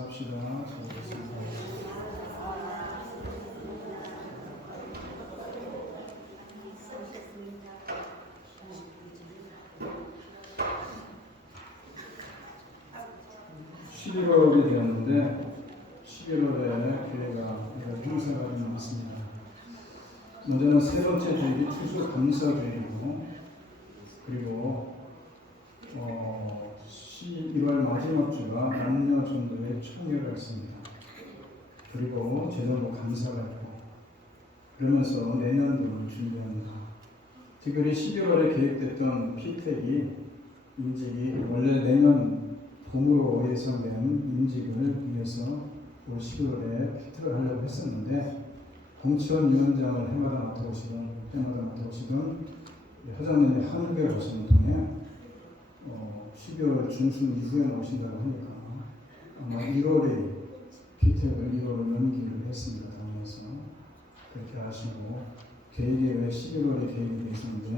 합시다. 잘하겠습니다. 11월이 되었는데 11월에 교회가 행사가 좀 남았습니다. 먼저는 세 번째 주일이 추수감사주일이고, 그리고 11월 마지막 주가 남녀전도회 총회를 했습니다. 그리고 제대로 감사를 했고, 그러면서 내년도를 준비합니다. 특별히 12월에 계획됐던 피택이 임직이 원래 내년 봄으로 예상된 임직을 위해서 올 12월에 피택을 하려고 했었는데, 공치원위원장을 해마다 맡아오시던 회장님이 한국에 오시는 통에 12월 중순 이후에 오신다고 하니까 아마 1월에 피택을 2월로 연기를 했습니다. 당에서 그렇게 하시고, 계획이 왜 11월에 계획이 되어 있었는데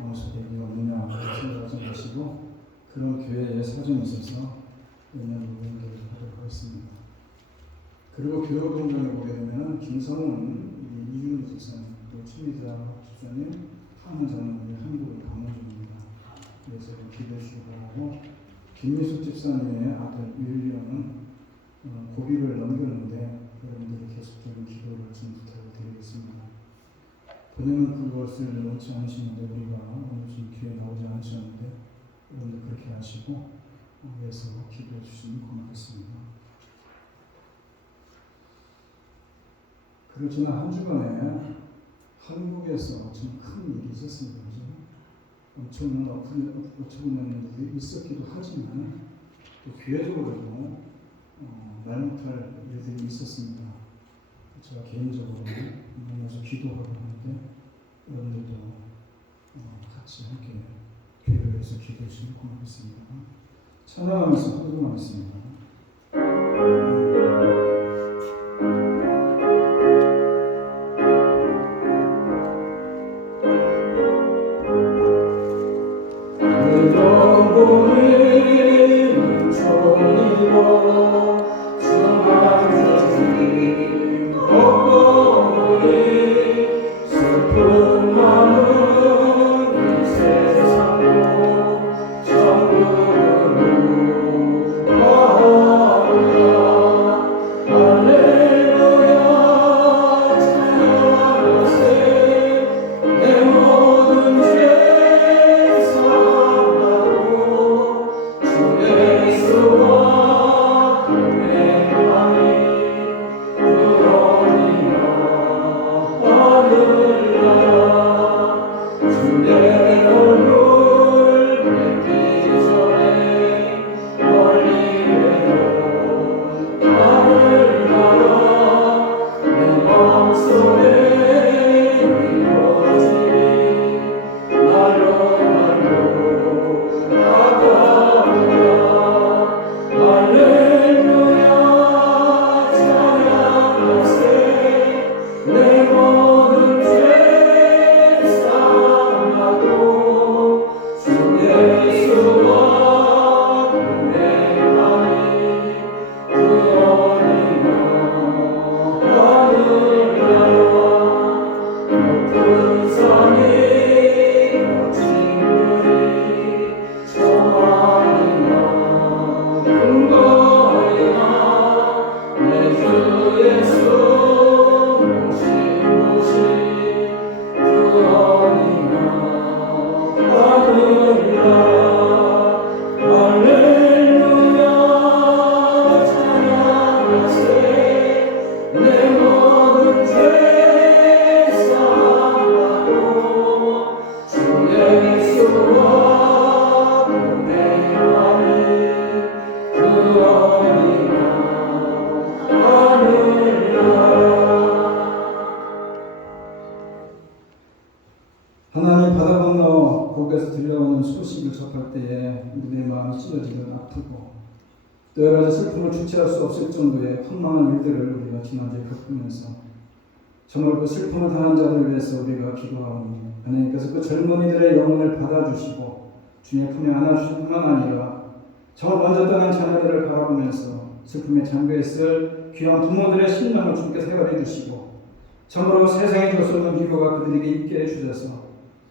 아무서 계획이 없느냐 생각하신 것이고, 그런 교회의 사정이 있어서 내년으로 연기를 하도록 하겠습니다. 그리고 교육공장에 보게 되면 김성훈, 이윤희 집사님, 또 최미자 집사님, 한은자는 우리 한국을 방문 중입니다. 그래서 기도해 주시기 바라고, 김미숙 집사님의 아들 윌리엄은 고비를 넘겼는데 여러분들이 계속적인 기도를 좀 부탁드리겠습니다. 본인은 그것을 놓지 않으시는데 우리가 오늘 좀 기회 나오지 않으셨는데 여러분들 그렇게 하시고 위해서 기도해 주시면 고맙겠습니다. 그리고 지난 한 주간에 한국에서 좀 큰 일이 있었습니다. 그죠? 엄청난 어처구니없는 일이 있었기도 하지만 또 교회적으로도 말 못할 일들이 있었습니다. 제가 개인적으로 만나서 기도하고 하는데 여러분들도 같이 함께 교회를 위해서 기도해 주시면 고맙겠습니다. 찬양하면서 헌금하겠습니다. 하나님 바다 건너 거기에서 들려오는 소식을 접할 때에 우리의 마음이 찢어지고 아프고 또 여러 가지 슬픔을 주체할 수 없을 정도의 황망한 일들을 우리가 지난주에 겪으면서 정말 그 슬픔을 당한 자들을 위해서 우리가 기도하오니 하나님께서 그 젊은이들의 영혼을 받아주시고 주님의 품에 안아주실 뿐만 아니라 정말 먼저 떠난 자녀들을 바라보면서 슬픔에 잠겨있을 귀한 부모들의 심령을 주께서 헤아려 주시고 정말로 세상에 줄 수 없는 위로가 그들에게 있게 해주셔서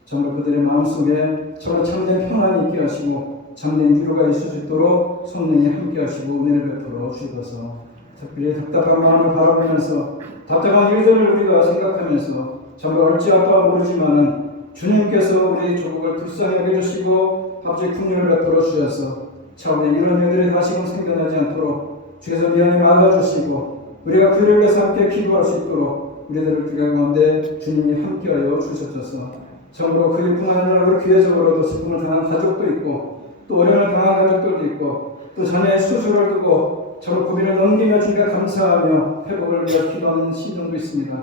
정말 그들의 마음속에 정말 참된 평안이 있게 하시고 참된 위로가 있을 수 있도록 성령이 함께 하시고 은혜를 베풀어 주셔서 특별히 답답한 마음을 바라보면서 답답한 일들을 우리가 생각하면서 정말 어찌할까 모르지만은 주님께서 우리 조국을 불쌍히 여겨주시고 아버지 긍휼을 베풀어 주셔서 차후에 이런 일들이 다시금 생겨나지 않도록 주께서 미안히 막아주시고 우리가 그를 위해서 함께 기도할 수 있도록 우리들을 귀한 가운데 주님이 함께하여 주셨소서. 정말로 그의 풍안을 기회적으로도 슬픔을 당한 가족도 있고 또 어려움을 당한 가족들도 있고 또 자녀의 수술을 두고 저를 고민을 넘기며 주님께 감사하며 회복을 위해 기도하는 신령도 있습니다.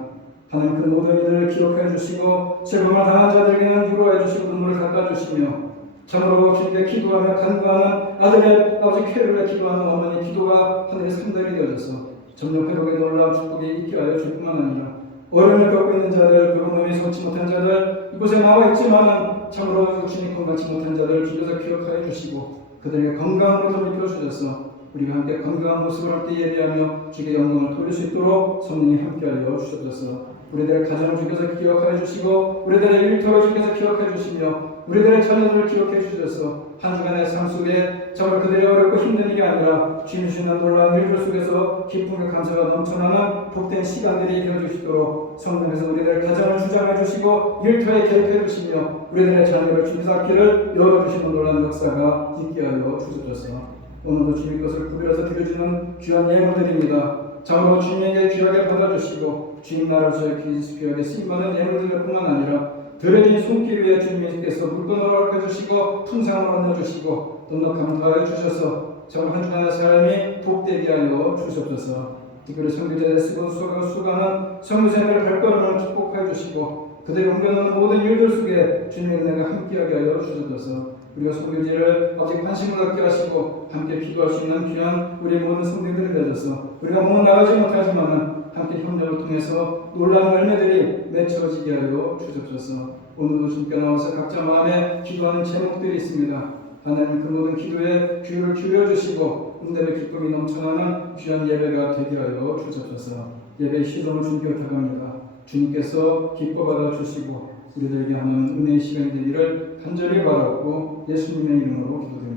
하나님 그 모든 일을 기억해 주시고 슬픔을 당한 자들에게는 위로해 주시고 눈물을 닦아주시며 정말로 길게 기도하며 간구하는 아들의 아버지 캐롤에 기도하는 어머니 기도가 하늘의 산달이 되어져서 점점 회복에 놀라운 축복이 있게 하여 줄 뿐만 아니라 어려움을 겪고 있는 자들, 그런 몸이 솟지 못한 자들, 이곳에 나와 있지만 참으로 주님 건강치 못한 자들 주께서 기억하여 주시고 그들에게 건강으로 돌이켜 주셔서 우리가 함께 건강한 모습을 함께 예배하며 주께 영광을 돌릴 수 있도록 성령이 함께하여 주셔서 우리들의 가정을 주께서 기억하여 주시고 우리들의 일터를 주께서 기억하여 주시며 우리들의 자녀들을 기억해 주셔서 한 주간의 삶 속에 정말 그들이 어렵고 힘든 일이 아니라 주님 주시는 놀라운 일들 속에서 기쁨과 감사가 넘쳐나는 복된 시간들이 되어주시도록 성령께서 우리들의 가정을 주장해 주시고 일터에 개입해 주시며 우리들의 자녀를 주께서 앞길을 열어주시는 놀라운 역사가 있게 하여 주셔서 오늘도 주님 것을 구별해서 드려주는 귀한 예물들입니다. 참으로 주님에게 귀하게 받아주시고 주님 나라에서 귀하게 쓰임받는 예물들 뿐만 아니라 드려진 손길 위에 주님께서 물건을 허락해주시고 풍성을 얹어주시고 넉넉함을 더하여 주셔서 정말 한 주간의 삶이 복되게 하여 주셨소서. 특별히 선교제에 쓰고 수고하는 선교사님의 발걸음을 축복하여 주시고 그들이 옮겨놓는 모든 일들 속에 주님의 은혜가 함께하게 하여 주셔서 우리가 선교제를 아버지 관심을 갖게 하시고 함께 기도할 수 있는 귀한 우리 모든 성도들이 되어서 우리가 몸은 나가지 못하지만은 함께 협력을 통해서 놀라운 열매들이 맺혀지게 하여 주옵소서. 오늘도 주님께 나와서 각자 마음에 기도하는 제목들이 있습니다. 하나님 그 모든 기도에 귀를 기울여 주시고 응답의 기쁨이 넘쳐나는 귀한 예배가 되게 하여 주옵소서. 예배의 시선을 주님께 부탁합니다. 주님께서 기뻐 받아 주시고 우리들에게 하는 은혜의 시간이 되기를 간절히 바라고 예수님의 이름으로 기도드립니다.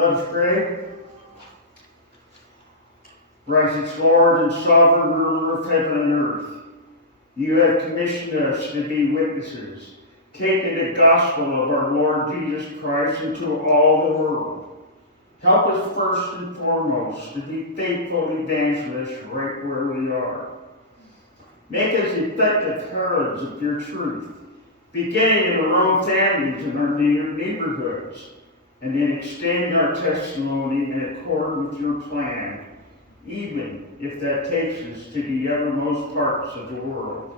Let us pray. Righteous Lord and sovereign ruler of heaven and earth, you have commissioned us to be witnesses, taking the gospel of our Lord Jesus Christ into all the world. Help us first and foremost to be faithful evangelists right where we are. Make us effective heralds of your truth, beginning in our own families and our neighborhoods, and then extend our testimony in accord with your plan, even if that takes us to the uttermost parts of the world.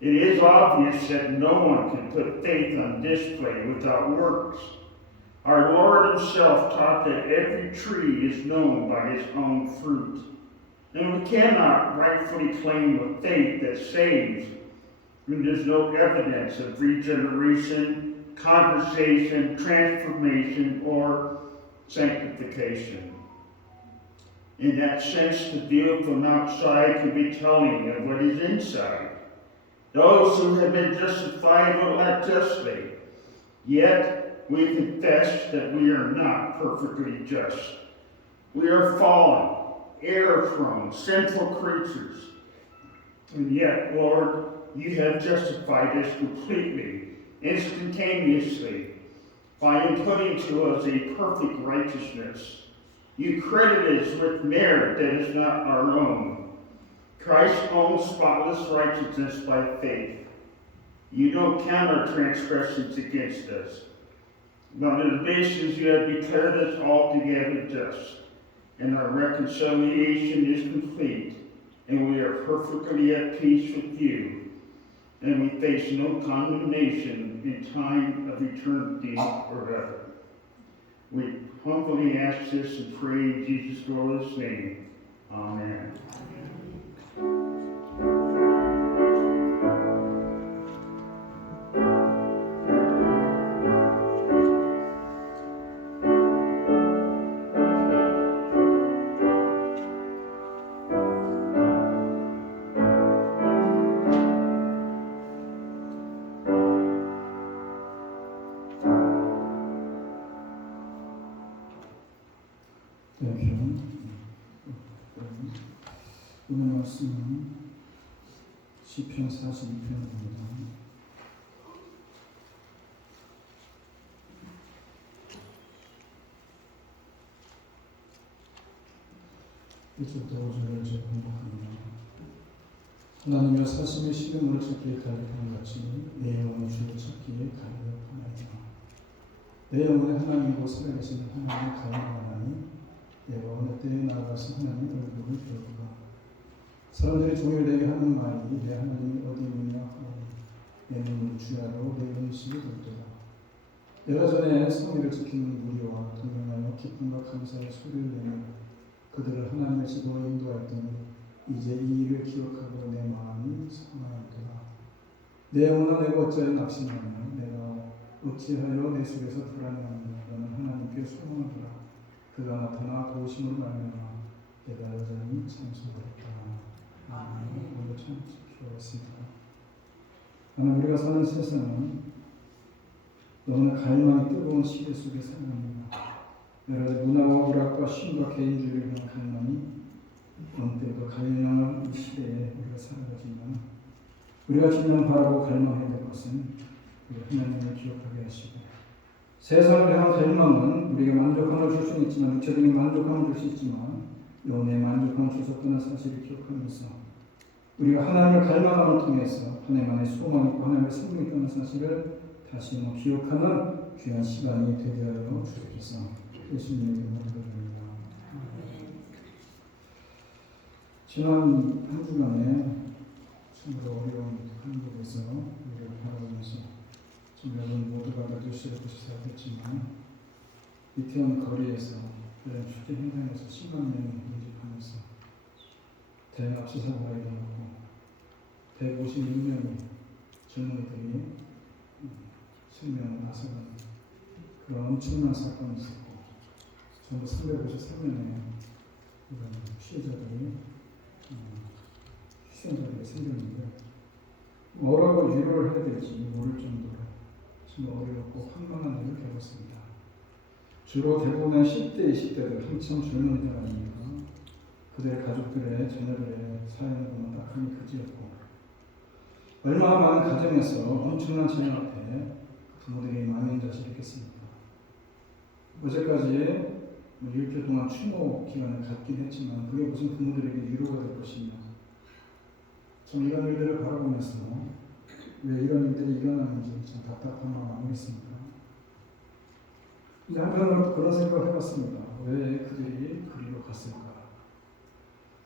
It is obvious that no one can put faith on display without works. Our Lord himself taught that every tree is known by its own fruit. And we cannot rightfully claim a faith that saves when there's no evidence of regeneration, conversation, transformation, or sanctification. In that sense, the view from outside can be telling of what is inside. Those who have been justified will act justly, yet we confess that we are not perfectly just. We are fallen, error-prone, sinful creatures. And yet, Lord, you have justified us completely, instantaneously, by imputing to us a perfect righteousness. You credit us with merit that is not our own, Christ's own spotless righteousness by faith. You don't count our transgressions against us. On the basis you have declared us altogether just, and our reconciliation is complete, and we are perfectly at peace with you, and we face no condemnation in time of eternity or ever. We humbly ask this and pray in Jesus' glorious name. Amen. 오늘 말씀은 시편 42편입니다. 이쪽부터 5절을 제가 공부합니다. 하나님여 사심의 시름으로 찾기에 가득한 같이 내 영혼이 주를 찾기에 가득하나이다. 내 영혼의 하나님이고 살아계신 하나님을 갈망하나니 내가 어느 때에 나아가서 하나님의 얼굴을 배우리라. 사람들이 종일 내게 하는 말이 내 하나님이 어디 있느냐 하오니 내 눈을 주야로 내 음식이 돌더라. 내가 전에 성의를 지키는 무리와 동행하여 기쁨과 감사의 소리를 내며 그들을 하나님의 지도로 인도하였더니 이제 이 일을 기억하고 내 마음이 상하였더라. 내 영혼아 내가 어찌하여 낙심하냐 내가 어찌하여 내 속에서 불안해하느냐 너는 하나님께 소망하더라. 그가 나타나 도우심으로 말미암아 내가 여전히 찬송하였다. 아멘. 오늘 참 기도하겠습니다. 하나님 우리가 사는 세상은 너무나 갈망이 뜨거운 시대 속에 살아갑니다. 여러 가지 문화와 오락과 신과 개인주의를 향한 갈망이 엄때도 갈망한 이 시대에 우리가 살아가지만 우리가 지금 바라고 갈망해야 될 것은 하나님을 기억하게 하시고 세상을 향한 갈망은 우리에게 만족함을 줄 수는 있지만 육체적인 만족함을 줄 수 있지만 영혼의 만족함을 주셨다는 사실을 기억하면서 우리가 하나님을 갈망함을 통해서 하나님만의 소망이 있고 하나님의 생명이 있다는 사실을 다시 한번 기억하는 귀한 시간이 되게 하여 주옵소서. 예수님의 이름으로 기도드립니다. 지난 한 주간에 참으로 어려운 한국에서 우리를 바라보면서 지금 여러분 모두가 뉴스를 보시지 않겠지만 이태원 거리에서 이런 축제 현장에서 10만 명이 모집하면서 대형 압수 사고가 일어나고 156명의 젊은이들이 생명을 앗아가는 그런 엄청난 사건이 있었고 전부 353명의 이런 피해자들이 희생자들이 생겼는데 뭐라고 위로를 해야 될지 모를 정도로 정말 어렵고 황망한 일을 겪었습니다. 주로 대부분은 10대, 20대들 한참 젊은이들 아닙니까? 그들의 가족들의 자녀들의 사연을 보면 딱하니 그지였고 얼마나 많은 가정에서 엄청난 재난 앞에 부모들이 마음의 자식이 있겠습니까? 어제까지 일주일 동안 추모 기간을 갖긴 했지만 그게 무슨 부모들에게 위로가 될 것이냐. 참 이런 일들을 바라보면서 왜 이런 일들이 일어나는지 참 답답한 마음 아니겠습니까? 근데 한편으로 그런 생각을 해봤습니다. 왜 그들이 그리로 갔을까?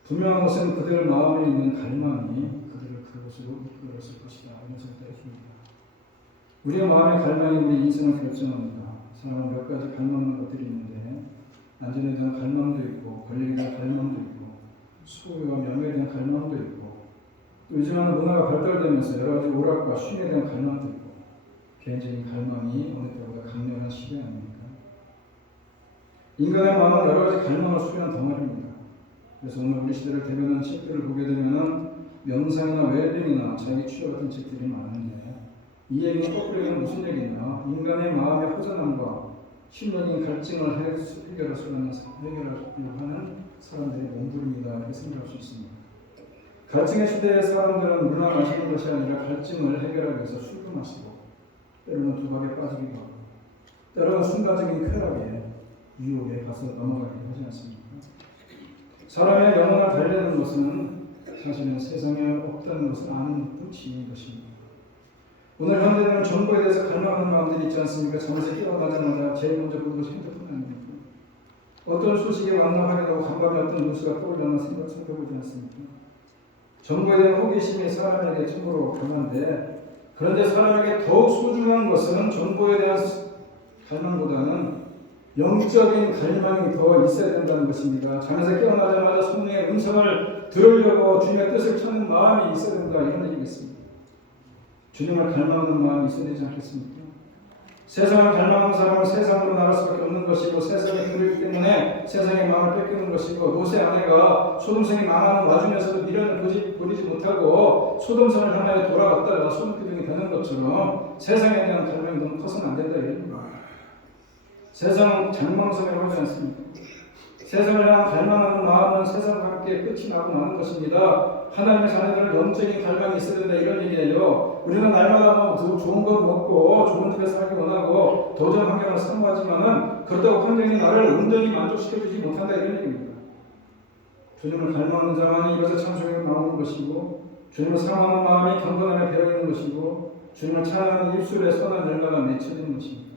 분명한 것은 그들 마음에 있는 갈망이 그들을 그곳으로 이끌었을 것이다. 이런 생각을 해줍니다. 우리의 마음의 갈망이 우리 인생을 결정합니다. 사람은 몇 가지 갈망하는 것들이 있는데 안전에 대한 갈망도 있고 권력에 대한 갈망도 있고 수고와 명예에 대한 갈망도 있고 또 요즘에는 문화가 발달되면서 여러 가지 오락과 쉼에 대한 갈망도 있고 개인적인 갈망이 어느 때보다 강렬한 시대 아닙니까? 인간의 마음은 여러 가지 갈망을 수행한 덩어리입니다. 그래서 오늘 우리 시대를 대변하는 책들을 보게 되면은 명상이나 웰빙이나 자기 치유 같은 책들이 많은데 이 얘기는 거꾸로 얘기는 무슨 얘기냐? 인간의 마음의 허전함과 심리적인 갈증을 해결하려고 하는 사람들의 몸부림이다 이렇게 생각할 수 있습니다. 갈증의 시대의 사람들은 물만 마시는 것이 아니라 갈증을 해결하기 위해서 술도 마시고 때로는 두박에 빠지기도 하고 때로는 순간적인 쾌락에 유혹에 가서 넘어가기도 하지 않습니까? 사람의 영혼을 달래는 것은 사실은 세상에 없다는 것을 아는 끝이 것입니다. 오늘 현대는 정보에 대해서 갈망하는 마음들이 있지 않습니까? 잠에서 깨어나자마자 제일 먼저 보는 것이 핸드폰 아닙니까? 어떤 소식에 완납하게 되고 간밤에 어떤 뉴스가 떠올려나 생각해보지 않습니까? 정보에 대한 호기심이 사람에게 참으로 강한데 그런데 사람에게 더욱 소중한 것은 정보에 대한 갈망보다는 영적인 갈망이 더 있어야 된다는 것입니다. 잠에서 깨어나자마자 성령의 음성을 들으려고 주님의 뜻을 찾는 마음이 있어야 된다 이런 얘기겠습니다. 주님을 갈망하는 마음이 있어야 되지 않겠습니까? 세상을 갈망하는 사람은 세상으로 나갈 수밖에 없는 것이고 세상의 부르기 때문에 세상의 마음을 뺏기는 것이고 노세 아내가 소돔성이 망하는 와중에서도 미련을 버리지 못하고 소돔성을 향하여 돌아갔다가 소돔기둥이 되는 것처럼 세상에 대한 갈망이 너무 커서는 안 된다 이겁니다. 세상 장망성이라고 하지 않습니까? 세상을 향한 갈망하는 마음은 세상과 함께 끝이 나고 마는 것입니다. 하나님의 자녀들은 영적인 갈망이 있어야 된다 이런 얘기예요. 우리는 날마다 좋은 거 먹고 좋은 집에 살기 원하고 도전 환경을 사모하지만은 그렇다고 환경이 나를 온전히 만족시켜주지 못한다 이런 얘기입니다. 주님을 갈망하는 자만이 이것을 참소리로 나오는 것이고 주님을 사모하는 마음이 경건함에 배어있는 것이고 주님을 찬양하는 입술에 선한 열매가 맺혀지는 것입니다.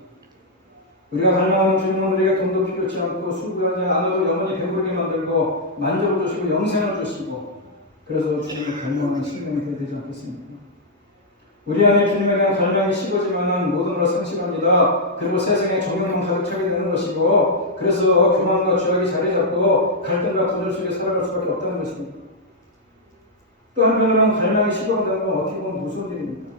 우리가 갈망하는 주님은 우리에게 돈도 필요치 않고 수고하지 않아도 영원히 배부르게 만들고 만족을 주시고 영생을 주시고 그래서 주님을 갈망하는 sinh命이 되어야 되지 않겠습니까? 우리 안에 주님에 대한 갈망이 식어지면 모든 걸 상실합니다. 그리고 세상에 종용만 가득 차게 되는 것이고 그래서 교만과 죄악이 자리 잡고 갈등과 분열 속에 살아갈 수밖에 없다는 것입니다. 또 한편으로는 갈망이 식어간다는 건 어떻게 보면 무서운 일입니다.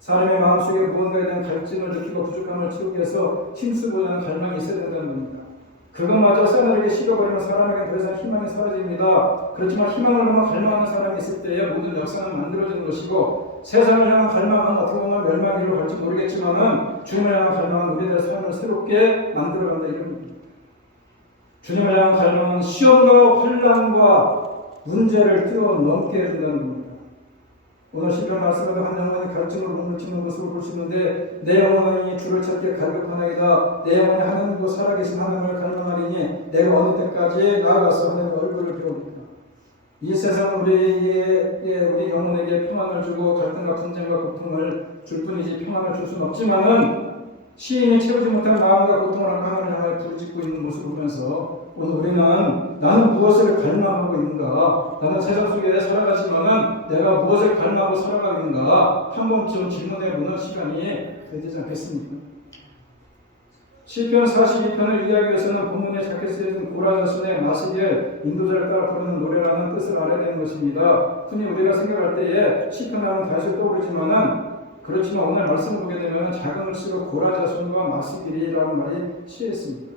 사람의 마음속에 무언가에 대한 갈증을 느끼고 부족함을 채우기 위해서 힘쓰고자 하는 갈망이 있어야 된다는 겁니다. 그것마저 싸늘하게 식어버리면 사람에게 더 이상 희망이 사라집니다. 그렇지만 희망을 넘어 갈망하는 사람이 있을 때에 모든 역사는 만들어지는 것이고 세상을 향한 갈망은 어떻게 보면 멸망기로 갈지 모르겠지만은 주님을 향한 갈망은 우리들의 삶을 새롭게 만들어간다 이런 겁니다. 주님을 향한 갈망은 시험과 환난과 문제를 뛰어넘게 해준다는 겁니다. 오늘 시편 말씀에도 한 영혼이 갈증으로 몸을 치는 것으로 볼 수 있는데 내 영혼이 주를 찾기에 갈급하나이다. 내 영혼이 하나님과 살아계신 하나님을 갈망하리니 내가 어느 때까지 나아가서 하나님의 얼굴을 배웁니까? 이 세상은 우리 영혼에게 평안을 주고 갈등과 분쟁과 고통을 줄 뿐이지 평안을 줄 수는 없지만은 시인이 채우지 못한 마음과 고통을 하나님을 향해 부르짖고 있는 모습을 보면서 오늘 우리는 나는 무엇을 갈망하고 있는가? 나는 세상 속에 살아가지만은 내가 무엇을 갈망하고 살아가고 있는가? 한 번쯤 질문해 보는 시간이 되지 않겠습니까? 시편 42편을 이해하기 위해서는 본문에 작게 쓰여진 고라자손의 마시겔 인도자를 따라 부르는 노래라는 뜻을 알아야 되는 것입니다. 흔히 우리가 생각할 때에 시편하면 다시 떠오르지만은 그렇지만 오늘 말씀을 보게 되면 자금을 쓰고 고라자손과 마시겔이라는 말이 취했습니다.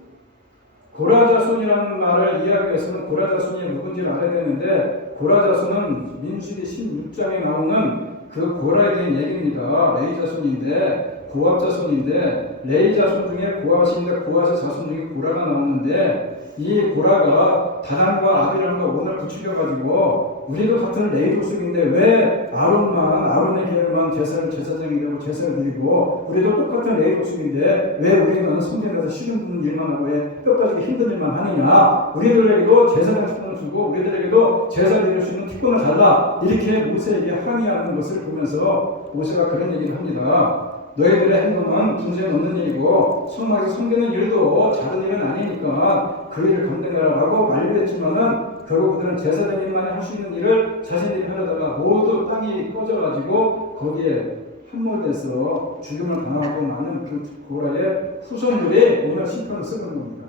고라자손이라는 말을 이해하기 위해서는 고라자손이 누군지를 알아야 되는데 고라자손은 민수기 16장에 나오는 그 고라에 대한 얘기입니다. 레위 자손인데 고압 자손인데 레이 자손 중에 고압인데 고압의 자손 중에 고라가 나오는데 이 고라가 다단과 아비람과 오늘 부추겨가지고 우리도 같은 레이 족속인데 왜 아론의 계열만 제사장이 되고 제사를 드리고 우리도 똑같은 레이 족속인데 왜 우리는 성전에 가서 쉬는 일만 하고 왜 뼈가지고 힘든 일만 하느냐, 우리들에게도 제사장 특권을 주고 우리들에게도 제사 드릴 수 있는 특권을 달라, 이렇게 모세에게 항의하는 것을 보면서 모세가 그런 얘기를 합니다. 너희들의 행동은 분쟁 없는 일이고 성막에서 섬기는 일도 작은 일은 아니니까 그 일을 감당하라고 만류했지만은 결국 그들은 제사장님만이 할 수 있는 일을 자신들이 하려다가 모두 땅이 꺼져가지고 거기에 함몰돼서 죽임을 당하고 많은 그 고라의 후손들이 오늘 시편을 쓰는 겁니다.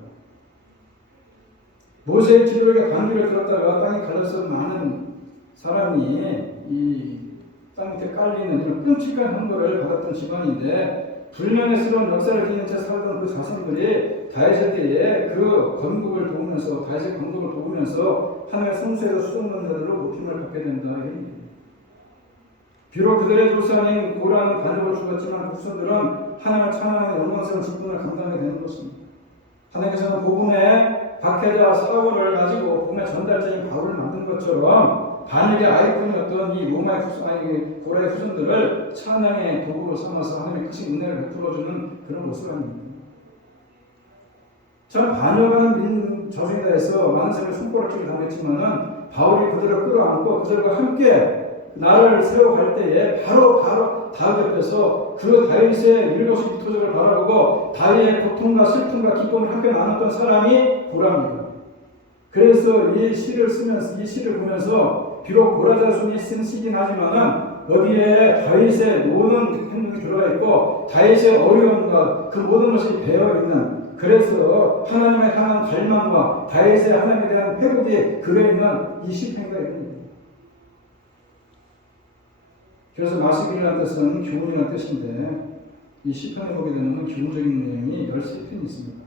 모세의 기록의 관계를 들었다가 땅이 갈라서 많은 사람이 이 땅 밑에 깔리는 이런 끔찍한 형벌을 받았던 집안인데, 불명예스러운 역사를 지닌 채 살던 그 자손들이 다윗의 때에 그 건국을 도우면서, 다윗의 건국을 도우면서 하나님의 성수에서 수종론자들로 높임을 받게 된다. 비록 그들의 조상인 고라는 반역을 죽었지만 후손들은 하나님을 찬양하는 영광스러운 직분을 감당하게 되는 것입니다. 하나님께서는 복음의 박해자 사울을 가지고 복음의 전달자인 바울을 만든 것처럼 반역의 아이콘이었던 이 고라의 후손들을 찬양의 도구로 삼아서 하나님의 크신 은혜를 베풀어주는 그런 모습을 합니다. 참 반역하는 저주이다 해서 많은 사람이 손가락질을 당했지만은 바울이 그들을 끌어안고 그들과 함께 나라를 세워갈 때에 바로 다윗 옆에서 그 다윗의 일거수 이투족을 바라보고 다윗의 고통과 슬픔과 기쁨을 함께 나눴던 사람이 고라입니다. 그래서 이 시를 보면서 비록 고라 자손이 쓴 시긴 하지만은 여기에 다윗의 모든 행동이 들어가 있고 다윗의 어려움과 그 모든 것이 배어 있는, 그래서 하나님에 향한 갈망과 다윗의 하나님에 대한 회복이 그려 있는 이 시편과 있습니다. 그래서 마시기라는 뜻은 교훈이라는 뜻인데, 이 시편에 보게 되면 교훈적인 내용이 13편이 있습니다.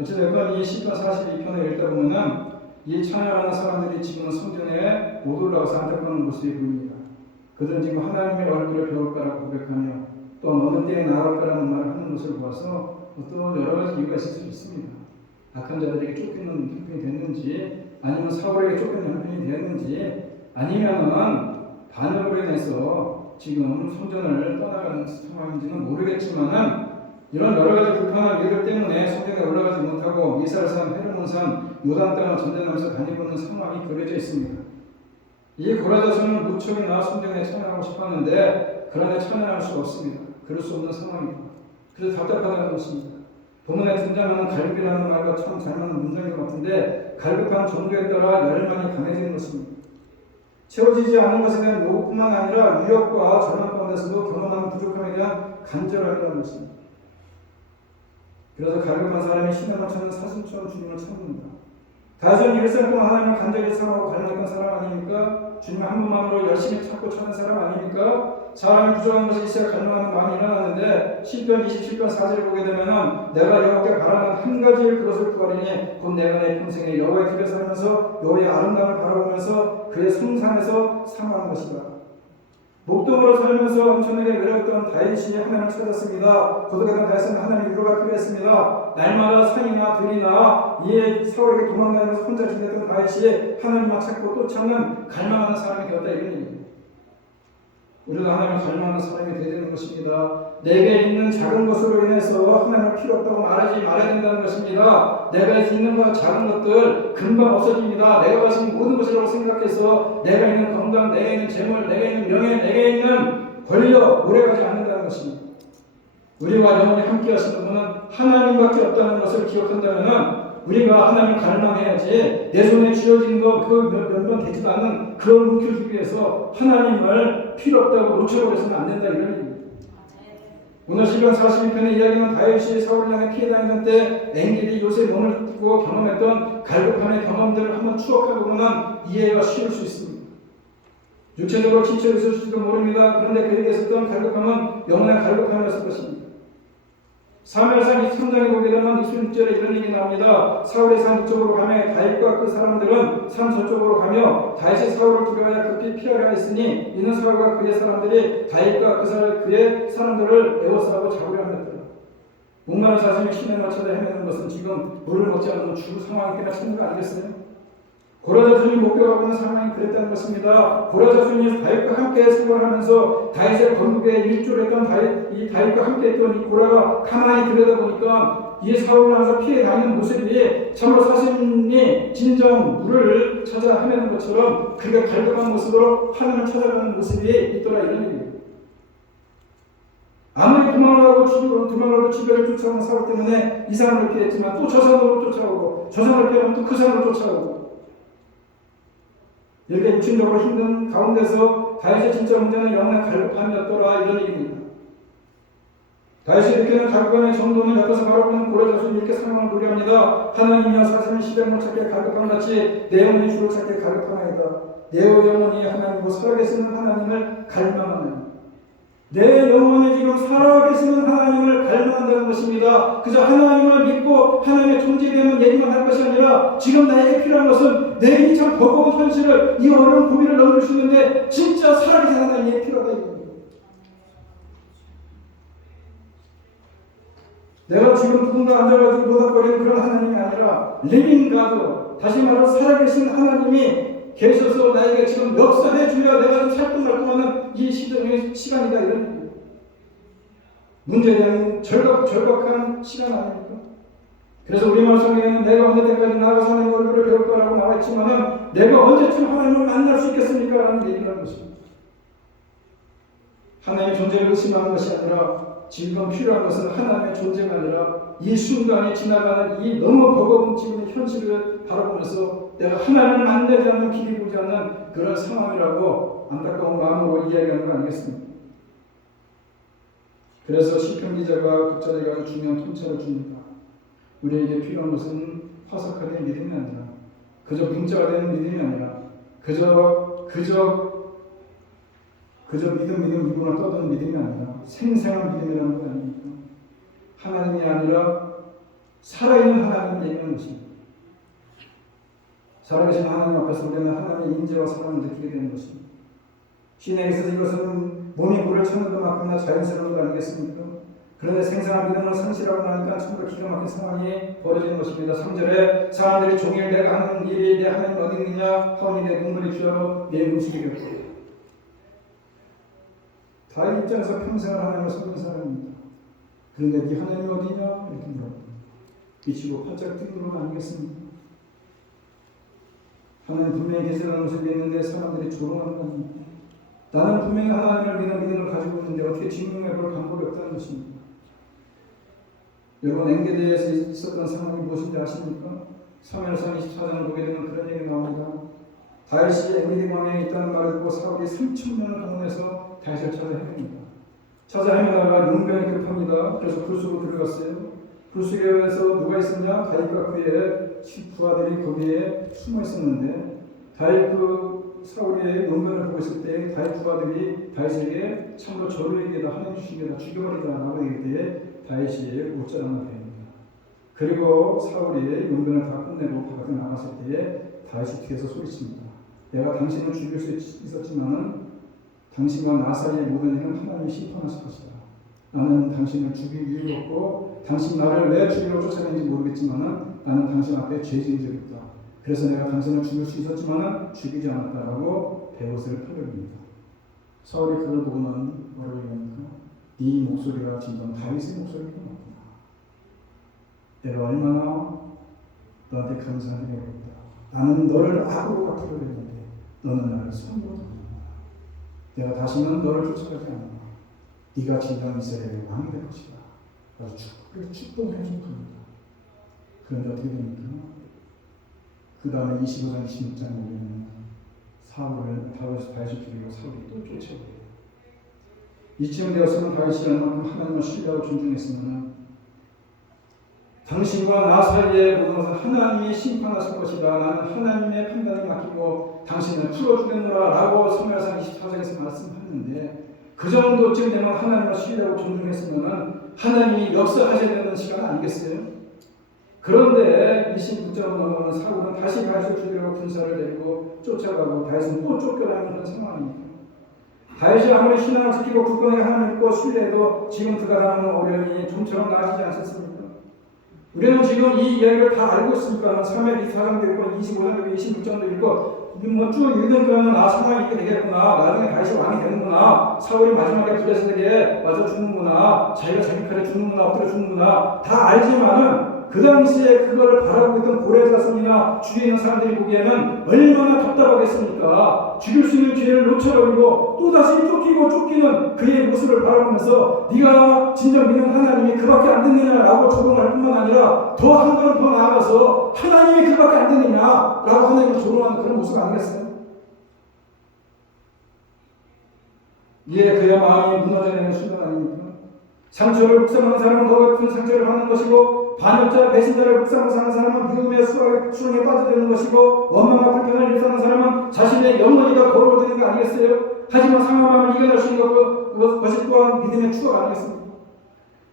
어찌됐건 이 시편 42편을 읽다 보면은 이 찬양하는 사람들이 지금 성전에 못 올라가서 안타까운 모습이 보입니다. 그들은 지금 하나님의 얼굴을 배울까라고 고백하며 또 어느 때에 나갈까라는 말을 하는 것을 보아서 어떤 여러 가지 이유가 있을 수 있습니다. 악한 자들에게 쫓기는 형편이 됐는지, 아니면 사울에게 쫓기는 형편이 됐는지, 아니면은 반역으로 인해서 지금 성전을 떠나가는 상황인지는 모르겠지만은 이런 여러 가지 불편한 일들 때문에 성전에 올라가지 못하고 이스라엘산, 헤르몬산, 요단 땅을 전전하면서 다니고 있는 상황이 그려져 있습니다. 이 고라 자손은 무척이나 성전에 찬양하고 싶었는데 그러나 찬양할 수가 없습니다. 그럴 수 없는 상황입니다. 그래서 답답하다는 것입니다. 본문에 등장하는 갈비라는 말과 참 잘 맞는 문장인 것 같은데, 갈급한 정도에 따라 열망이 강해지는 것입니다. 채워지지 않은 것에 대한 요구뿐만 아니라 유혹과 절망 가운데서도 경험하는 부족함에 대한 간절함이라는 것입니다. 그래서 갈급한 사람이 신앙을 찾는 사슴처럼 주님을 찾는다. 다윗은 일생 동안 하나님을 간절히 사랑하고 갈망했던 사람 아닙니까? 주님을 한 분만으로 열심히 찾고 찾는 사람 아닙니까? 사람이 부족한 것이 있어야 갈망하는 마음이 일어나는데, 시편 27편 4절을 보게 되면은 내가 여호와께 바라는 한 가지를 그것을 구하리니 곧 내가 내 평생에 여호와의 집에 살면서 여호와의 아름다움을 바라보면서 그의 성산에서 사모하는 것이다. 목동으로 살면서 엄청나게 외로웠던 다윗이 하나님을 찾았습니다. 고독했던 다윗은 하나님의 위로가 필요했습니다. 날마다 산이나 들이나 이에 사울에게 도망다니면서 혼자 지냈던 다윗이 하나님을 찾고 또 찾는 갈망하는 사람이 되었다, 이런 얘기입니다. 우리도 하나님을 갈망하는 사람이 되어야 되는 것입니다. 내게 있는 작은 것으로 인해서 하나님을 필요 없다고 말하지 말아야 된다는 것입니다. 내가 있는 것 작은 것들 금방 없어집니다. 내가 가진 모든 것이라고 생각해서 내가 있는 건강, 내가 있는 재물, 내가 있는 명예, 내가 있는 권력 오래가지 않는다는 것입니다. 우리와 영원히 함께 하시는 분은 하나님밖에 없다는 것을 기억한다면 우리가 하나님을 갈망해야지, 내 손에 쥐어진 것 그 몇 번 되지도 않는 그걸 묵혀주기 위해서 하나님을 필요 없다고 놓쳐버려서는 안 된다, 이런 얘기입니다. 오늘 시편 42편의 이야기는 다윗이 사울을 향해 피해 다니던 때 앵겔이 요셉의 몸을 뜯고 경험했던 갈급함의 경험들을 한번 추억하고 보면 이해가 쉬울 수 있습니다. 육체적으로 지쳐 있을지도 모릅니다. 그런데 그에게 있었던 갈급함은 영원한 갈급함이었을 것입니다. 사무엘상 23장에 보게 되면 26절에 이런 얘기 나옵니다. 사울의 산 이쪽으로 가며 다윗과 그 사람들은 산 저쪽으로 가며 다윗이 사울을 두려워하여 급히 피하려 했으니 이는 사울과 그의 사람들이 다윗과 그의 사람들을 에워싸고 잡으려 함이었더라. 목마른 사슴이 신에 맞춰서 헤매는 것은 지금 물을 먹지 않는 주 상황 때문에 찾는 거 아니겠어요? 고라자손이 목격하고 있는 상황이 그랬다는 것입니다. 고라자손이 다윗과 함께 생활하면서 다윗의 건국에 일조했던 다윗과 함께 했던 이 고라가 가만히 들여다보니까 이 사울을 항상 피해 다니는 모습이 참으로 사슴이 진정 물을 찾아 헤매는 것처럼 그가 갈급한 모습으로 하나님을 찾아가는 모습이 있더라 이런 얘기예요. 아무리 도망을 주변을 쫓아오는 사울 때문에 이 산으로 피했지만 또 저 산으로 쫓아오고 저 산으로 피하면 또 그 산으로 쫓아오고 이렇게 육신적으로 힘든 가운데서 다윗의 진짜 문제는 영원한 갈급함이었더라 이런 얘기입니다. 다윗이 느끼는 갈급함의 정도는 옆에서 바라보고 있는 고라자손이 이렇게 상황을 노래합니다. 하나님이여 사슴이 시장을 찾게 갈급함 같이 내 영혼이 주를 찾게 갈급하나이다. 내 영혼이 하나님이고 살아계시는 하나님을 갈망하나이다. 내 영혼이 지금 살아계시는 하나님을 갈망한다는 것입니다. 그저 하나님을 믿고 하나님의 존재에 대한 얘기만 할 것이 아니라 지금 나에게 필요한 것은 내 이 참 버거운 현실을 이 어려운 고민을 넘길 수 있는데 진짜 살아계신 하나님이 필요하다 이겁니다. 내가 지금 누군가 앉아가지고 노닥거리는 그런 하나님이 아니라 리빙 가드, 다시 말해서 살아계신 하나님이 계셔서 나에게 지금 역사해 주려 내가 좀 살동말동하는 이 시간이다 이런 얘기예요. 문제에 대한 절박한 시간 아닙니까? 그래서 우리말 성경에는 내가 어느 때까지 나아가서 하나님의 얼굴을 배울 거라고 나와 있지만은 내가 언제쯤 하나님을 만날 수 있겠습니까? 라는 얘기를 하는 것입니다. 하나님의 존재를 의심하는 것이 아니라 지금 필요한 것은 하나님의 존재가 아니라 이 순간에 지나가는 이 너무 버거운 지금의 현실을 바라보면서 내가 하나님을 만나지 않는 길이 보지 않는 그런 상황이라고 안타까운 마음으로 이야기하는 거 아니겠습니까? 그래서 시편 기자가 독자들에게 아주 중요한 통찰을 줍니다. 우리에게 필요한 것은 화석화 된 믿음이 아니라 그저 문자가 된 믿음이 아니라 그저 믿음 이구나 떠드는 믿음이 아니라 생생한 믿음이라는 것 아닙니까? 하나님이 아니라 살아있는 하나님을 얘기하는 것입니다. 살아계신 하나님 앞에서 우리는 하나님의 인재와 사랑을 느끼게 되는 것입니다. 신에게 있어서 이것은 몸이 물을 찾는 것만큼이나 자연스러운 것 아니겠습니까? 그런데 생생한 믿음을 상실하고 나니까 참으로 기가 막힌 상황이 벌어지는 것입니다. 3절에 사람들이 종일 내가 하는 일이 내 하나님 어디 있느냐 하오니 내 눈물이 주야로 내 음식이 되었고 다윗 입장에서 평생을 하나님을 섬긴 사람입니다. 그런데 네 하나님이 어디냐 이렇게 물어봅니다. 비치고 팔짝 뛰는 건 아니겠습니까? 하나님 분명히 계시다는 것을 믿는데 사람들이 조롱하는 겁니다. 나는 분명히 하나님을 믿는 믿음을 가지고 있는데 어떻게 증명해볼 방법이 없다는 것입니다. 여러분 엔게디에서 있었던 상황이 무엇인지 아십니까? 사무엘상 24장을 보게 되면 그런 얘기 나옵니다. 다윗이 엔게디 광야에 있다는 말을 듣고 사울이 3,000명을 동원해서 다윗을 찾아 헤맵니다. 찾아 헤매다가 용변이 급합니다. 그래서 불속으로 들어갔어요. 불속에서 누가 있었냐? 다윗과 그의 부하들이 거기에 숨어 있었는데 다윗 사울의 용변을 보고 있을 때 다윗 부하들이 다윗에게 참으로 저를 얘기해다 하나님 주시게다 죽여버리다 라고 얘기할 때 다윗이 옷자랑을 배웁니다. 그리고 사울이 용변을 다 끝내고 밖에 나갔을 때에 다윗이 뒤에서 소리칩니다. 내가 당신을 죽일 수 있었지만은 당신과 나 사이의 모든 일은 하나님이 심판하실 것이다. 나는 당신을 죽일 이유가 없고 당신 나를 왜 죽이려고 쫓아내는지 모르겠지만은 나는 당신 앞에 죄 지은 적이 없다. 그래서 내가 당신을 죽일 수 있었지만은 죽이지 않았다라고 베옷을 펴버립니다. 사울이 그걸 보고는 뭐라고 얘기합니까? 네 목소리가 진정 다윗의 목소리가 맞구나. 내가 얼마나 너한테 감사하게 되겠다. 나는 너를 악으로 갚으려 했는데 너는 나를 선으로 돕는다. 내가 다시는 너를 쫓아가지 않는다. 네가 진정 이스라엘의 왕이 될 것이다. 그래서 축복해 줄 겁니다. 그런데 어떻게 됩니까? 그 다음에 25장 26장에 보면 사울을 다윗을 죽이고 사울이 또 쫓아오고 이쯤 되어서는 다윗이 얼마큼 하나님을 신뢰하고 존중했으면 당신과 나 사이에 모든 것은 하나님이 심판하실 것이다. 나는 하나님의 판단에 맡기고 당신을 풀어주겠노라 라고 사무엘상 24장에서 말씀하는데 그 정도쯤 되면 하나님을 신뢰하고 존중했으면 하나님이 역사하셔야 되는 시간 아니겠어요? 그런데 이신 붙잡고 넘어가는 사울은 다시 다윗을 죽이려고 군사를 데리고 쫓아가고 다윗은 또 쫓겨나는 그런 상황입니다. 다윗이 아무리 신앙을 지키고 굳건하게 하나님을 믿고 신뢰해도 지금 그가 당하는 어려움이 좀처럼 나아지지 않습니까? 우리는 지금 이 이야기를 다 알고 있으니까 3회 24장도 있고 25장도 있고 26장도 있고 쭉 읽으니까 상황이 이렇게 되겠구나, 나중에 다윗이 왕이 되는구나, 사울이 마지막에 블레셋에게 맞아 죽는구나, 자기가 자기 칼에 죽는구나, 엎드려 죽는구나 다 알지만은 그 당시에 그걸 바라보고 있던 고레 자손이나 주위에 있는 사람들이 보기에는 얼마나 답답하겠습니까? 죽일 수 있는 기회를 놓쳐버리고 또다시 쫓기는 그의 모습을 바라보면서 네가 진정 믿는 하나님이 그밖에 안 되느냐라고 조롱할 뿐만 아니라 더 한 걸음 더 나아가서 하나님이 그밖에 안 되느냐라고 하나님을 조롱하는 그런 모습 아니겠어요? 이에 그의 마음이 무너져내는 순간 아닙니까? 상처를 묵상하는 사람은 더 큰 상처를 받는 것이고 반역자 배신자를 묵상하고 사는 사람은 미움의 수렁에 빠져드는 것이고 원망과 불평을 일삼는 사람은 자신의 영혼이가 거로워지는 거 아니겠어요? 하지만 상한 마음을 이겨낼 수 있는 것이 또한 믿음의 추억 아니겠습니까?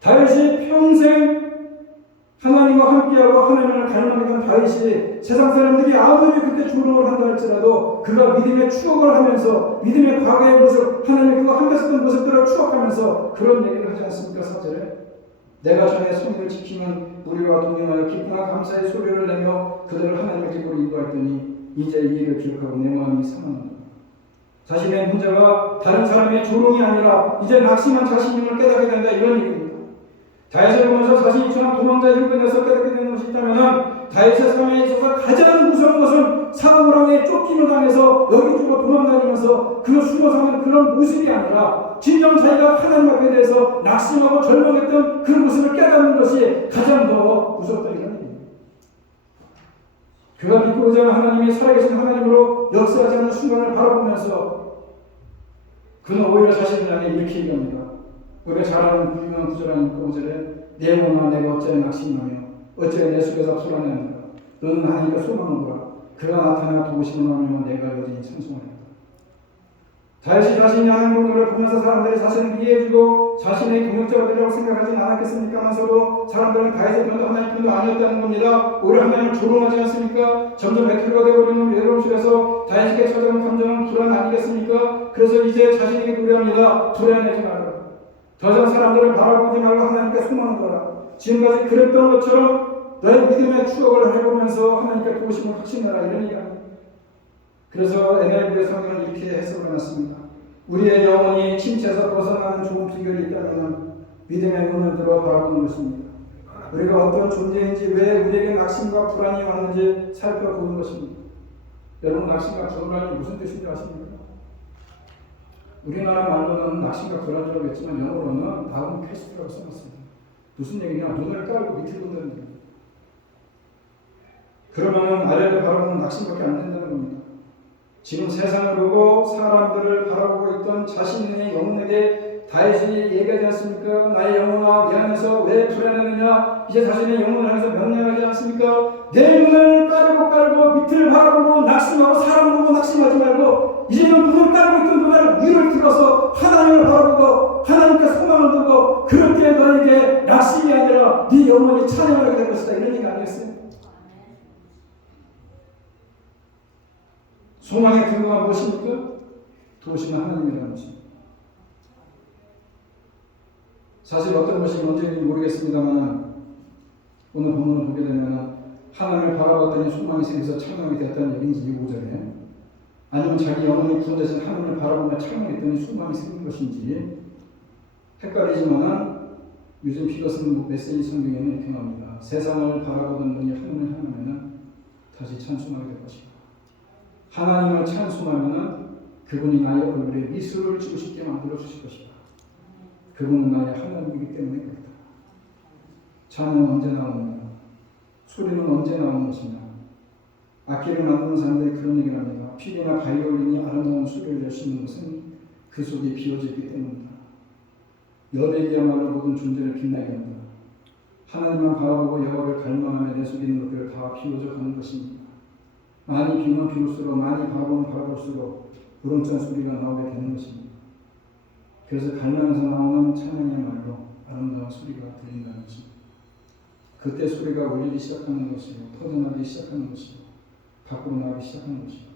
다윗이 평생 하나님과 함께하고 하나님을 닮아가던 다윗이 세상 사람들이 아무리 그렇게 조롱을 한다 할지라도 그가 믿음의 추억을 하면서 믿음의 과거의 모습, 하나님이 그와 함께 했던 모습들을 추억하면서 그런 얘기를 하지 않습니까? 4절에 내가 전에 성의를 지키면 우리와 동행하여 기쁨과 감사의 소리를 내며 그들을 하나님의 집으로 인도했더니 이제 이 일을 기억하고 내 마음이 상한다. 자신의 문제가 다른 사람의 조롱이 아니라 이제 낙심한 자신임을 깨닫게 된다, 이런 얘기입니다. 다윗을 보면서 자신이 처한 도망자의 형편에서 깨닫게 되는 것이 있다면 다윗의 삶에 있어서 가장 무서운 것은 사울왕의 쫓김을 당해서 여기저기 도망다니면서 그 숨어 사는 그런 모습이 아니라 진정 자기가 하나님 앞에 대해서 낙심하고 절망했던 그 모습을 깨닫는 것이 가장 더 무섭다, 이런 얘기입니다. 그가 믿고 의지하는 하나님이 살아계신 하나님으로 역사하지 않는 순간을 바라보면서 그는 오히려 자신을 향해 이렇게 얘기합니다. 우리가 잘 아는 유명한 구절하는 5절에 내 영혼아 내가 어찌하여 낙심하며 어찌하여 내 속에서 앞서가느냐 너는 하나님과 소망을 두라. 그가 나타나 도우심을 하면 내가 여전히 찬송하리라. 다윗이 자신이 하는 분들을 보면서 사람들이 자신을 이해해주고 자신의 동역자가 되라고 생각하지는 않았겠습니까마서도 사람들은 다윗의 편도 하나님 편도 아니었다는 겁니다. 오히려 하나님을 조롱하지 않습니까? 점점 매트가 되어버리는 외로움 속에서 다윗에게 찾아오는 감정은 불안 아니겠습니까? 그래서 이제 자신에게 노래합니다. 불안하지 말라. 더 이상 사람들을 바라보지 말고 하나님께 소망을 걸라. 지금까지 그랬던 것처럼 너의 믿음의 추억을 해보면서 하나님께 도우심을 확신해라, 이런 얘기합니다. 그래서 NIV의 성경은 이렇게 해석을 해놨습니다. 우리의 영혼이 침체에서 벗어나는 좋은 비결이 있다면 믿음의 눈을 들어 바라보는 것입니다. 우리가 어떤 존재인지 왜 우리에게 낙심과 불안이 왔는지 살펴보는 것입니다. 여러분, 낙심과 불안이 무슨 뜻인지 아십니까? 우리나라 말로는 낙심과 불안이라고 했지만 영어로는 다운 퀘스트라고 써놨습니다. 무슨 얘기냐? 눈을 깔고 밑을 본다는 얘기입니다. 그러면 아래를 바라보는 낙심밖에 안 된다는 겁니다. 지금 세상을 보고 사람들을 바라보고 있던 자신의 영혼에게 다윗이 얘기하지 않습니까? 나의 영혼아 내 안에서 왜 불안하느냐? 이제 자신의 영혼을 향해서 명령하지 않습니까? 내 눈을 깔고 밑을 바라보고 낙심하고 사람 보고 낙심하지 말고 이제는 눈을 깔고 있던 그날 위를 들어서 하나님을 바라보고 하나님께 소망을 두고 그렇게 너에게 낙심이 아니라 네 영혼이 찬양을 하게 될 것이다, 이런 얘기 아니겠어요? 소망의 근거가 무엇입니까? 도우시는 하나님이라는 것입니다. 사실 어떤 것이 먼저인지 모르겠습니다만 오늘 본문을 보게 되면 하나님을 바라봤더니 소망이 생겨서 찬양이 됐다는 얘기인지 5절에 아니면 자기 영혼이 구원되신 하나님을 바라보며 찬양했더니 소망이 생긴 것인지 헷갈리지만 요즘 피거슨 메시지 성경에는 이렇게 나옵니다. 세상을 바라보던 눈이 하나님을 향하면 다시 찬송하게 될 것이다. 하나님을 찬송하면 그분이 나의 얼굴에 미술을 지고 싶게 만들어 주실 것이다. 그분은 나의 하나님이기 때문에 그렇다. 찬양은 언제 나오느냐? 소리는 언제 나오는 것이냐? 악기를 만드는 사람들이 그런 얘기를 합니다. 피리나 바이올린이 아름다운 소리를 낼 수 있는 것은 그 속이 비워져 있기 때문이다. 여백이야말로 모든 존재를 빛나게 한다. 하나님만 바라보고 여호와를 갈망하며 내 속에 있는 것들을 다 비워져 가는 것입니다. 많이 비우면 비울수록 많이 바라보면 바라볼수록 우렁찬 소리가 나오게 되는 것입니다. 그래서 갈망에서 나오는 찬양의 말로 아름다운 소리가 들린다는 것입니다. 그때 소리가 울리기 시작하는 것이고 터져나기 시작하는 것이고 밖으로 나가기 시작하는 것이고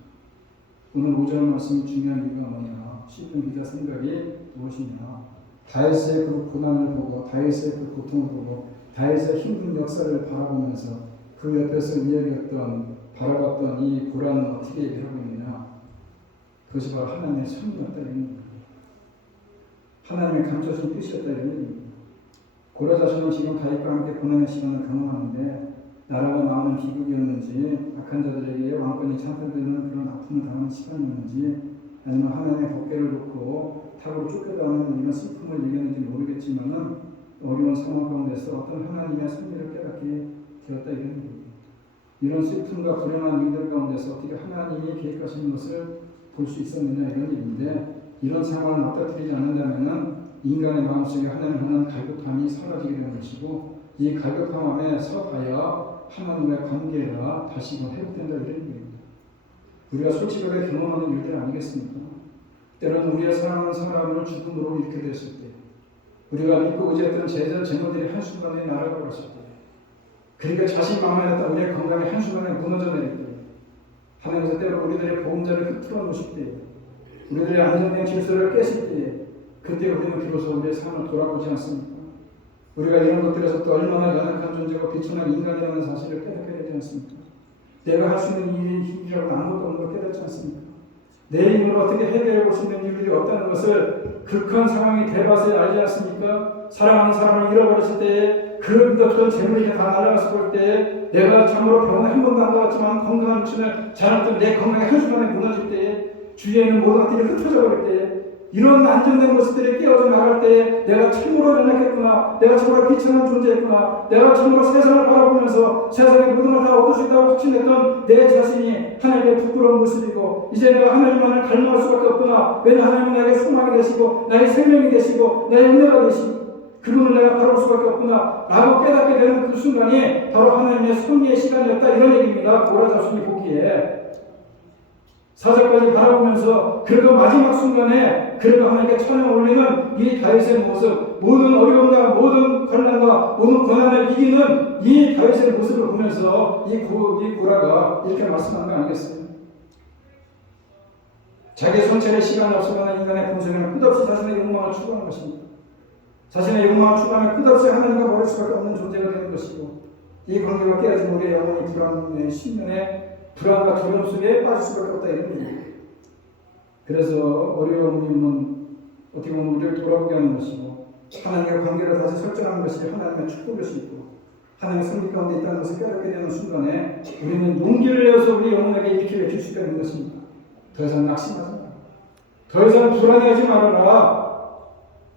오늘 5절 말씀 중요한 이유가 뭐냐? 시편 기자 생각이 무엇이냐? 다윗의 그 고난을 보고 다윗의 그 고통을 보고 다윗의 힘든 역사를 바라보면서 그 옆에서 이야기했던 바라봤던 이 고난은 어떻게 얘기하고 있느냐? 그것이 바로 하나님의 섭리였다 이런 얘기입니다. 하나님의 감춰진 뜻이었다 이런 얘기입니다. 고라 자손은 지금 다윗과 함께 고난의 시간을 경험하는데 나라가 마음은 비극이었는지 악한 자들에게 왕권이 찬탈되는 그런 아픔을 당하는 시간이었는지 아니면 하나님의 법궤를 놓고 탑으로 쫓겨가는 이런 슬픔을 이겼는지 모르겠지만은 어려운 상황 가운데서 어떤 하나님의 섭리를 깨닫게 되었다 이런 얘기입니다. 이런 슬픔과 불행한 일들 가운데서 어떻게 하나님이 계획하시는 것을 볼 수 있었느냐 이런 얘기인데 이런 상황을 맞닥뜨리지 않는다면은 인간의 마음속에 하나님을 향한 갈급함이 사라지게 되는 것이고 이 갈급함에 서봐야 하나님과의 관계가 다시금 회복된다 이런 얘기입니다. 우리가 솔직하게 경험하는 일들 아니겠습니까? 때로는 우리의 사랑하는 사람을 죽음으로 이렇게 됐을 때 우리가 믿고 의지했던 제자들이 한순간에 날아가 버렸을 때 그러니까 자신만만했던 우리의 건강이 한순간에 무너져 내릴 때 하나님께서 때로 우리들의 보험자를 흩어져 놓으실 때 우리들의 안정된 질서를 깨실 때 그때 우리는 비로소 우리의 삶을 돌아보지 않습니까? 우리가 이런 것들에서 또 얼마나 연약한 존재고 비천한 인간이라는 사실을 깨닫게 되지 않습니까? 내가 할 수 있는 일이라고는 아무것도 없는 걸 깨닫지 않습니까? 내 힘으로 어떻게 해결해 볼 수 있는 일들이 없다는 것을 극한 상황이 돼봐서 알지 않습니까? 사랑하는 사람을 잃어버렸을 때 그 믿었던 재물이 다 날아가서 볼 때 내가 참으로 병원에 한 번도 안 가봤지만 건강한 춤을 자랐던 내 건강이 한순간에 무너질 때 주위에 있는 모든 것들이 흩어져 버릴 때 이런 안정된 모습들이 깨어져 나갈 때 내가 참으로 연약했구나, 내가 참으로 비천한 존재였구나, 내가 참으로 세상을 바라보면서 세상의 모든 걸 다 얻을 수 있다고 확신했던 내 자신이 하나님의 부끄러운 모습이고 이제 내가 하나님만을 갈망할 수밖에 없구나. 왜냐하면 하나님은 나에게 소망이 되시고 나의 생명이 되시고 나의 은혜가 되시고 그분을 내가 바라볼 수밖에 없구나 라고 깨닫게 되는 그 순간이 바로 하나님의 섭리의 시간이었다 이런 얘기입니다. 고라 자손이 보기에 사절까지 바라보면서 그래도 마지막 순간에 그래도 하나님께 찬양 올리는 이 다윗의 모습, 모든 어려움과 모든 환난과 모든 고난을 이기는 이 다윗의 모습을 보면서 이 고라가 이렇게 말씀한 거 아니겠어요? 자기 손체의 시간이 없으면 인간의 본성에는 끝없이 자신의 욕망을 추구하는 것입니다. 자신의 욕망을 추구하면 끝없이 하나님과 멀을 수밖에 없는 존재가 되는 것이고 이 관계가 깨어진 우리의 영혼이 불안의 신년에 불안과 두려움 속에 빠질 수밖에 없다 이런 얘기입니다. 그래서 어려움은 어떻게 보면 우리를 돌아보게 하는 것이고 하나님과 관계를 다시 설정하는 것이 하나님의 축복일 수 있고 하나님의 성립 가운데 있다는 것을 깨닫게 되는 순간에 우리는 용기를 내어서 우리 영혼에게 이렇게 외칠 수가 있는 것입니다. 더 이상 낙심하지 마라. 더 이상 불안해하지 말아라.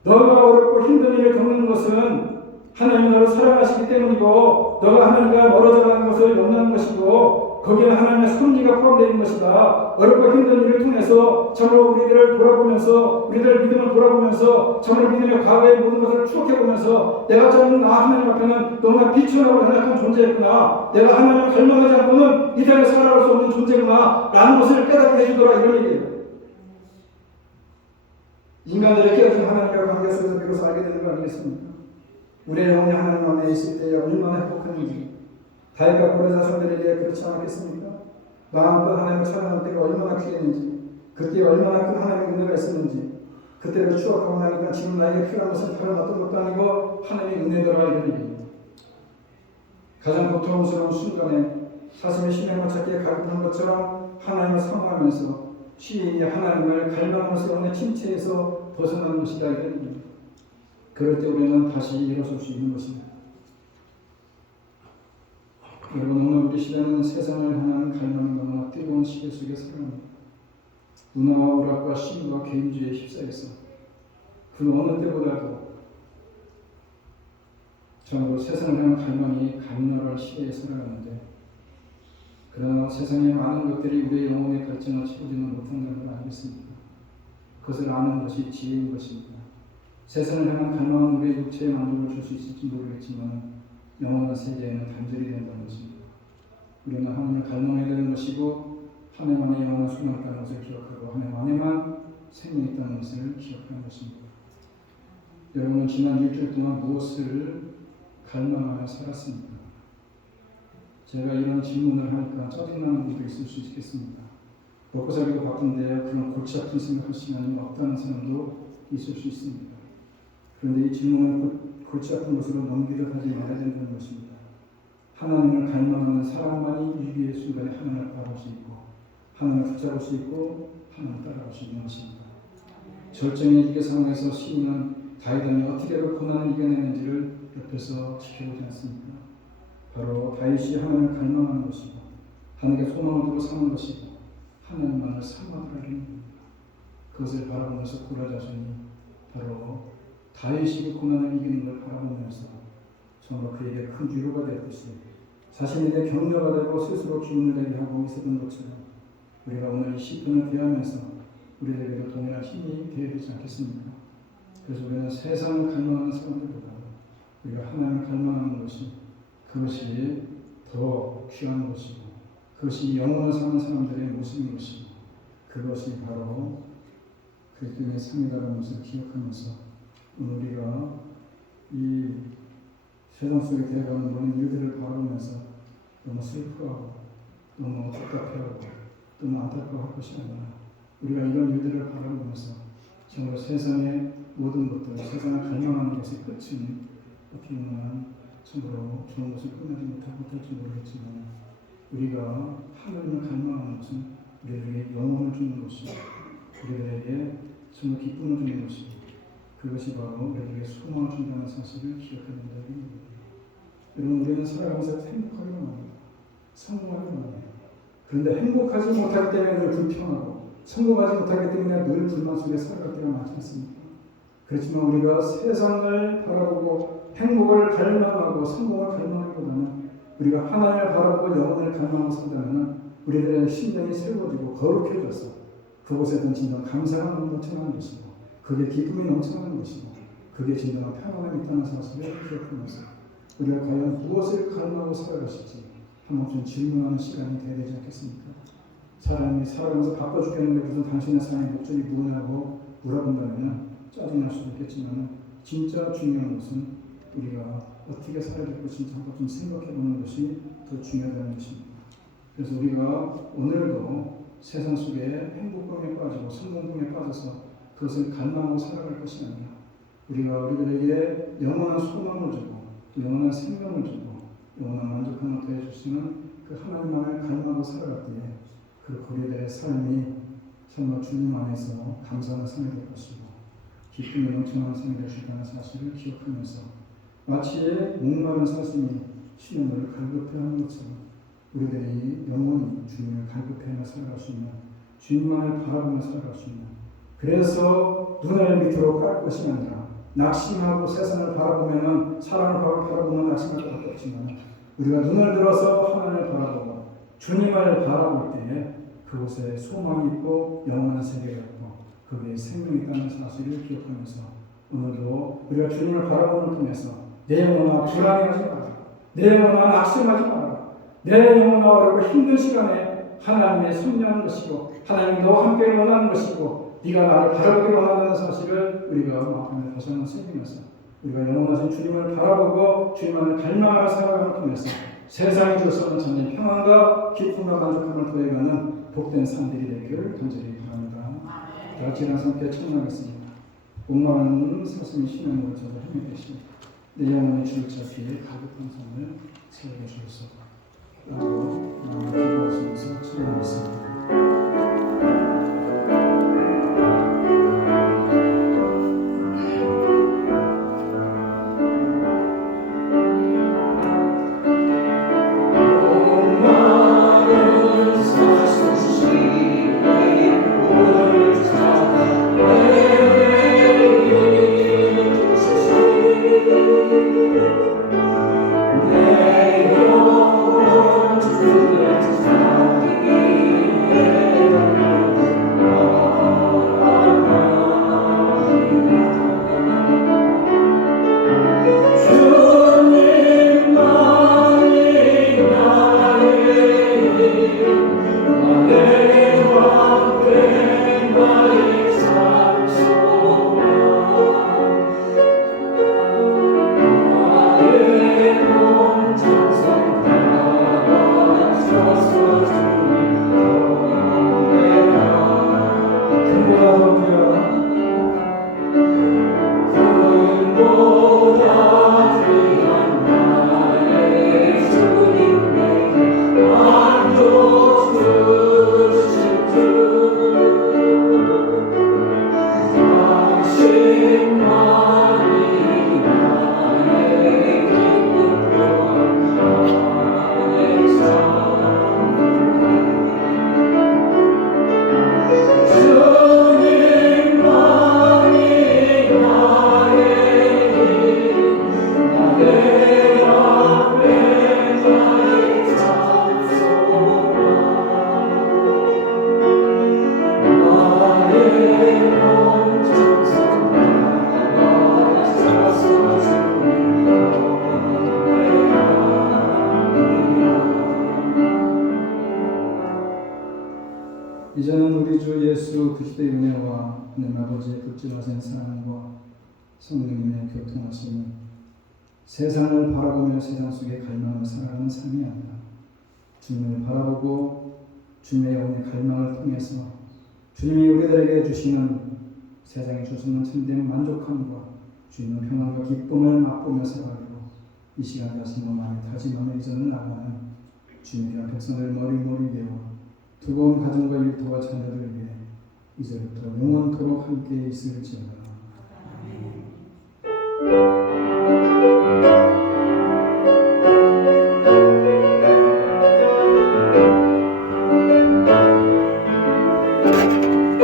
너가 어렵고 힘든 일을 겪는 것은 하나님이 너를 사랑하시기 때문이고 너가 하나님과 멀어져 가는 것을 염려하는 것이고 거기에 하나님의 섭리가 포함되어 있는 것이다. 어렵고 힘든 일을 통해서 참으로 우리들을 돌아보면서 우리들의 믿음을 돌아보면서 참으로 믿음의 과거의 모든 것을 추억해보면서 내가 찾는 나 하나님 앞에는 너무나 비천하고 연약한 존재였구나. 내가 하나님을 갈망하지 않고는 이 땅에 살아갈 수 없는 존재구나 라는 것을 깨닫게 해주더라 이런 얘기예요. 인간들의 깨어진 하나님과 관계 속에서 비로소 알게 되는 거 아니겠습니까? 우리의 영혼이 하나님 안에 있을 때에 얼마나 행복한지 다윗과 고라 자손들에게 그렇지 않겠습니까? 마음껏 하나님을 찬양할 때가 얼마나 귀했는지 그때 얼마나 큰 하나님의 은혜가 있었는지 그때를 추억하고 나니까 지금 나에게 필요한 것은 다른 어떤 것도 아니고 하나님의 은혜더라 이런 얘기입니다. 가장 고통스러운 순간에 사슴의 심령을 찾기에 갈급한 것처럼 하나님을 사모하면서 시인이 하나님을 갈망하면서 영혼의 침체에서 벗어나는 것이다 이런 얘기입니다. 그럴 때 우리는 다시 일어설 수 있는 것입니다. 여러분 오늘 우리 시대는 세상을 향한 갈망이 너무나 뜨거운 시대 속에 살아갑니다. 문화와 오락과 쉼과 개인주의에 휩싸여서 그 어느 때보다도 전부 세상을 향한 갈망이 강렬할 시대에 살아가는데 그러나 세상의 많은 것들이 우리의 영혼의 발전을 채우지는 못한다는 걸 알겠습니다. 그것을 아는 것이 지혜인 것입니다. 세상을 향한 갈망은 우리의 육체에 만족을 줄 수 있을지 모르겠지만 영원한 세계에는 단절이 된다는 것입니다. 우리는 하나님을 갈망해야 되는 것이고 하나님 안에 영원한 소망이 있다는 것을 기억하고 하나님 안에만 생명이 있다는 것을 기억하는 것입니다. 여러분은 지난 일주일 동안 무엇을 갈망하며 살았습니까? 제가 이런 질문을 하니까 짜증나는 분도 있을 수 있겠습니다. 먹고 살기도 바쁜데 그런 골치 아픈 생각할 시간이 없다는 사람도 있을 수 있습니다. 그런데 이 질문은 골치 아픈 것으로 넘기듯 하지 말아야 된다는 것입니다. 하나님을 갈망하는 사람만이 위기의 순간에 하나님을 바라볼 수 있고 하나님을 붙잡을 수 있고 하나님을 따라갈 수 있는 것입니다. 절정의 위기 상황에서 시인은 다윗이 어떻게 그 고난을 이겨내는지를 옆에서 지켜보지 않습니까? 바로 다윗이 하나님을 갈망하는 것이고 하나님께 소망을 두고 사는 것이고 하나님만을 사모하는 겁니다. 그것을 바라보면서 고라자손이 바로 다윗이 그 고난을 이기는 걸 바라보면서 정말 그에게 큰 위로가 되었듯이 자신에 대해 격려가 되고 스스로 기운을 내게 하고 있었던 것처럼 우리가 오늘 이 시편을 대하면서 우리들에게도 동일한 힘이 되어야 되지 않겠습니까? 그래서 우리는 세상을 갈망하는 사람들보다 우리가 하나님을 갈망하는 것이 그것이 더 귀한 것이고 그것이 영원을 사는 사람들의 모습인 것이고 그것이 바로 그리스도의 삶이라는 것을 기억하면서 오늘 우리가 이 세상 속에 되어가는 모든 일들을 바라보면서 너무 슬퍼하고 너무 답답해하고 너무 안타까워할 것이 아니라 우리가 이런 일들을 바라보면서 정말 세상의 모든 것들, 세상을 갈망하는 것의 끝은 어떻게 보면 참으로 좋은 것을 끝내지 못할지 모르겠지만 우리가 하나님을 갈망하는 것은 우리에게 영혼을 주는 것이고 우리들에게 정말 기쁨을 주는 것이고 그것이 바로 우리에게 소망을 준다는 사실을 기억해야 된다는 여러분 우리는 살아가면서 행복하기만 합니다. 성공하기만 합니다. 그런데 행복하지 못하기 때문에 늘 불평하고 성공하지 못하기 때문에 늘 불만 속에 살아갈 때가 많지 않습니까? 그렇지만 우리가 세상을 바라보고 행복을 갈망하고 성공을 갈망하기보다는 우리가 하나님을 바라보고 영혼을 갈망하고 산다면 우리들의 심령이 새로워지고 거룩해져서 그곳에 진정 감사가 넘쳐나는 것이고 그게 기쁨이 넘쳐나는 것이고 그게 진정한 평안함이 있다는 사실을 기억하면서 우리가 과연 무엇을 갈망하고 살아가실지 한 번쯤 질문하는 시간이 되어야 되지 않겠습니까? 사람이 살아가면서 바빠 죽겠는데 무슨 당신의 삶의 목적이 무엇이냐고 물어본다면 짜증날 수도 있겠지만 진짜 중요한 것은 우리가 어떻게 살아야 될 것인지 한 번쯤 생각해보는 것이 더 중요하다는 것입니다. 그래서 우리가 오늘도 세상 속에 행복감에 빠지고 성공감에 빠져서 그것을 갈망하고 살아갈 것이 아니라 우리가 우리들에게 영원한 소망을 주고 또 영원한 생명을 주고 영원한 만족함을 더해주시는 그 하나님만을 갈망하고 살아갈 때에 그 우리들의 삶이 정말 주님 안에서 감사하는 삶이 될 것이고 기쁨이 넘쳐나는 삶이 될 수 있다는 사실을 기억하면서 마치 목마른 사슴이 쉬는 물을 갈급해하는 것처럼 우리들이 영원히 주님을 갈급해하며 살아갈 수 있는 주님만을 바라보며 살아갈 수 있는 그래서 눈을 밑으로 깔 것이 아니라 낙심하고 세상을 바라보면 사람을 바라보면 낙심할 것 없지만 우리가 눈을 들어서 하나님을 바라보고 주님을 바라볼 때에 그곳에 소망이 있고 영원한 세계가 있고 거기에 생명이 있다는 사실을 기억하면서 오늘도 우리가 주님을 바라보는 통해서 내 영혼아 불안해하지 마라. 내 영혼아 낙심하지 마라. 내 영혼아 어렵고 힘든 시간에 하나님의 섭리하는 것이고 하나님 너와 함께 원하는 것이고 네가 나를 바라보기 원한다는 사실을 우리가 마음에 다시 한번 새기면서 우리가 영원하신 주님을 바라보고 주님만을 갈망하며 살아감을 통해서 세상이 줄 수 없는 참된 평안과 기쁨과 만족함을 더해가는 복된 삶들이 되기를 간절히 바랍니다. 다 같이 일어나서 함께 청하겠습니다. 목마른 사슴이 쉬는 물을 찾아 헤매계시고 내 영혼의 주를 찾기에 가득한 삶을 세우게 주옵소서. 라고 기도하시면서 청하겠습니다. 내 영혼 주를 찾기 예수 그리스도의 은혜와 하나님 아버지의 극진하신 사랑과 성령님의 교통하심이 세상을 바라보며 세상 속에 갈망을 살아가는 삶이 아니라 주님을 바라보고 주님의 영혼의 갈망을 통해서 주님이 우리들에게 주시는 세상에 주시는 참된 만족함과 주님의 평안과 기쁨을 맛보며 살아가고 이 시간 자신의 마음에 다짐하며 이전을 나가는 주님의 백성들 머리머리 되어 뜨거운 가정과 일터와 자녀들을 위해 이제부터 영원토록 함께 있을지어다.